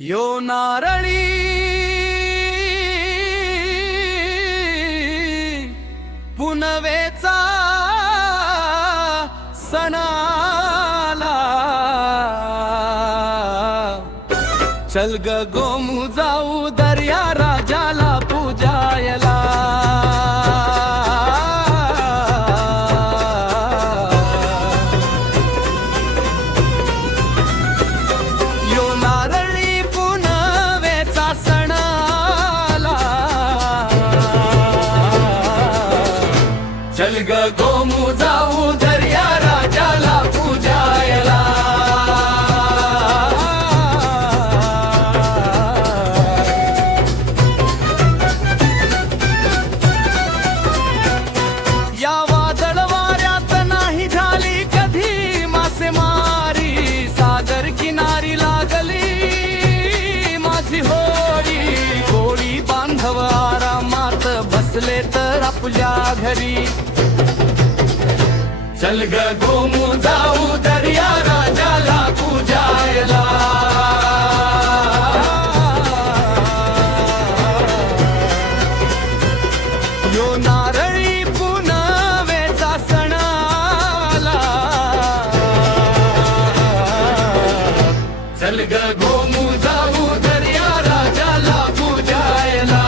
यो नारळी पुनवेचा सणाला चल ग गोमू जाऊ दर्या राजाला पूजायला। यो नारळी पुनवेचा सणाला चल ग गोमू जाऊ दर्या राजाला पूजायला। या वादळ वाऱ्यात नाही झाली कधी मासेमारी, सागर किनारी लागली माझी होळी। गोळी बांधव आरामात बसले तर आपल्या घरी चल ग गोमू जाऊ दर्या राजाला पूजायला। यो नारळी पुनवेचा सणाला चल ग गोमू जाऊ दर्या राजाला पूजायला।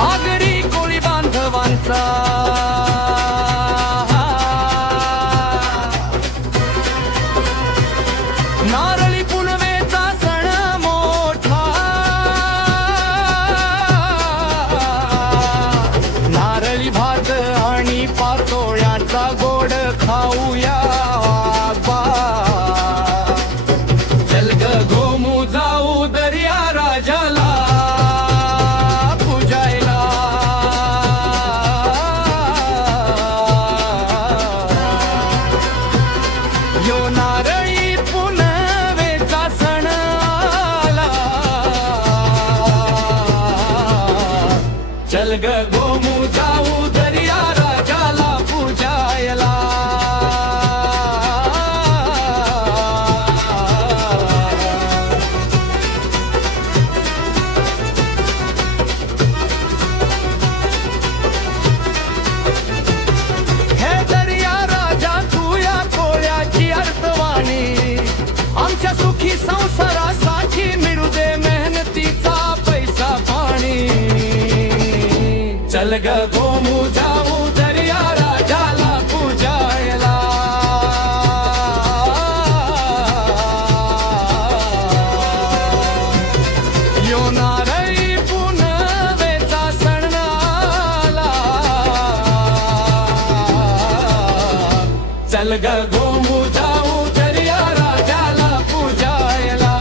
आगरी कोळी बांधवांचा नारळी पुनवेचा सण मोठा, नारळी भात आणि पातोळ्याचा गोड खाऊया बा। चल ग गोमू जाऊ दर्या राजाला पूजायला। यो नारळी पुनवेचा सण आला चल ग गोमू जाऊ दर्या राजाला पूजायला। हे दर्या राजा तू या कोळ्याची अर्थवाणी, आमच्या सुखी संसारासाठी मिळू दे मेहनतीचा पैसा पाणी। चल ग गोमू जाऊ दर्या राजाला पूजायला। यो नारळी पुनवेचा सण आला चल ग गोमू जाऊ दर्या राजाला पूजायला।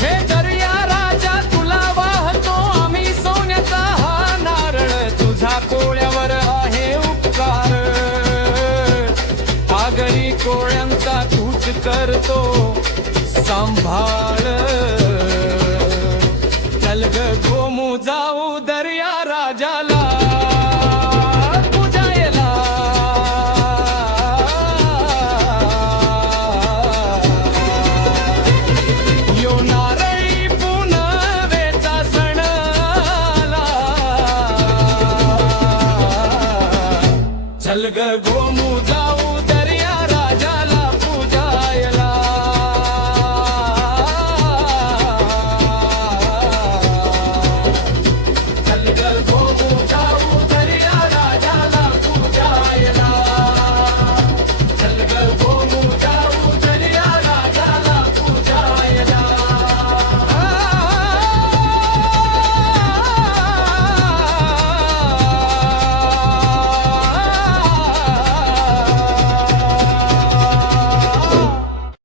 हे दर्या राजा तुला वाहतो आम्ही सोन्याचा हा नारळ, तुझा कोळ्यावर आहे उपकार। आगरी कोळ्यांचा तूच करतो सांभाळ। चल ग गोमू जाऊ दर्या राजाला पूजायला। यो नारळी पुनवेचा सण आला चल ग गोमू जाऊ